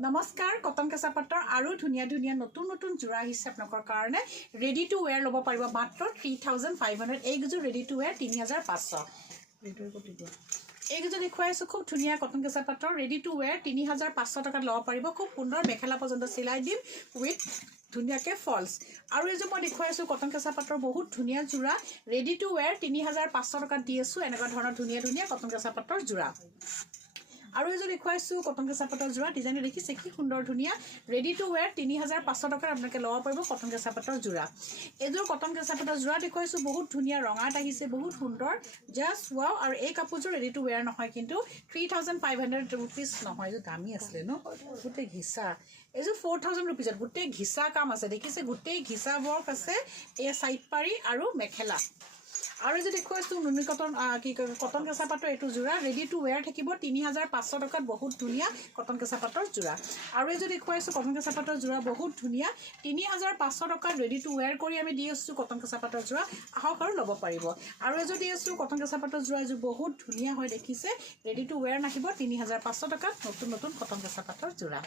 নমস্কাৰ কটন কেঁচা পাটৰ আৰু ধুনীয়া ধুনীয়া নতুন নতুন জোৰা আহিছে আপোনালোকৰ কাৰণে ৰেডি টু ৱেৰ ল'ব পাৰিব মাত্ৰ 3500 এইকেইযোৰ ৰেডি টু ৱেৰ 3500 এইকেইযোৰ দেখুৱাইছোঁ খুব ধুনীয়া কটন কেঁচা পাটৰ ৰেডি টু ৱেৰ 3500 টকাত ল'ব পাৰিব খুব সুন্দৰ মেখেলা পৰ্যন্ত চিলাই দিম উইথ ধুনীয়াকৈ ফলছ আৰু এইযোৰ মই দেখুৱাইছোঁ কটন কেঁচা পাটৰ বহুত ধুনীয়া জোৰা ৰেডি টু ৱেৰ 3500 টকাত দি আছোঁ এনেকুৱা ধৰণৰ ধুনীয়া ধুনীয়া কটন কেঁচা পাটৰ জোৰা আৰু এইযোৰ দেখুৱাইছোঁ কটন কেঁচা পাটৰ জোৰা ডিজাইনটো দেখিছে কি সুন্দৰ ধুনীয়া ৰেডি টু ৱেৰ 3500 টকাৰ আপোনালোকে ল'ব পাৰিব কটন কেঁচা পাটৰ জোৰা এইযোৰ কটন কেঁচা পাটৰ জোৰা দেখুৱাইছোঁ বহুত ধুনীয়া ৰঙাত আহিছে বহুত সুন্দৰ জাষ্ট ৱাও আৰু এই কাপোৰযোৰ ৰেডি টু ৱেৰ নহয় কিন্তু 3500 ৰুপিজ নহয় এইযোৰ দামী আছিলে ন গোটেই ঘিচা এইযোৰ 4000 ৰুপিজত গোটেই ঘিচা কাম আছে দেখিছে গোটেই ঘিচা ৱৰ্ক আছে এই চাইড পাৰি আৰু মেখেলা আৰু এই যে দেখুৱাইছোঁ নুনি কটন কটন কেঁচা পাটৰ এইটো জোৰা ৰেডি টু ৱেৰ থাকিব 3500 টকাত বহুত ধুনীয়া কটন কেঁচা পাটৰ জোৰা আৰু এই যে দেখুৱাইছোঁ কটন কেঁচা পাটৰ জোৰা বহুত ধুনীয়া 3500 টকাত ৰেডি টু ৱেৰ কৰি আমি দি আছোঁ কটন কেঁচা পাটৰ জোৰা আহক আৰু ল'ব পাৰিব আৰু এই যে দি আছোঁ কটন কেঁচা পাটৰ জোৰা এযোৰ বহুত ধুনীয়া হয় দেখিছে ৰেডি টু ৱেৰ নাহিব 3500 টকাত নতুন নতুন কটন কেঁচা পাটৰ জোৰা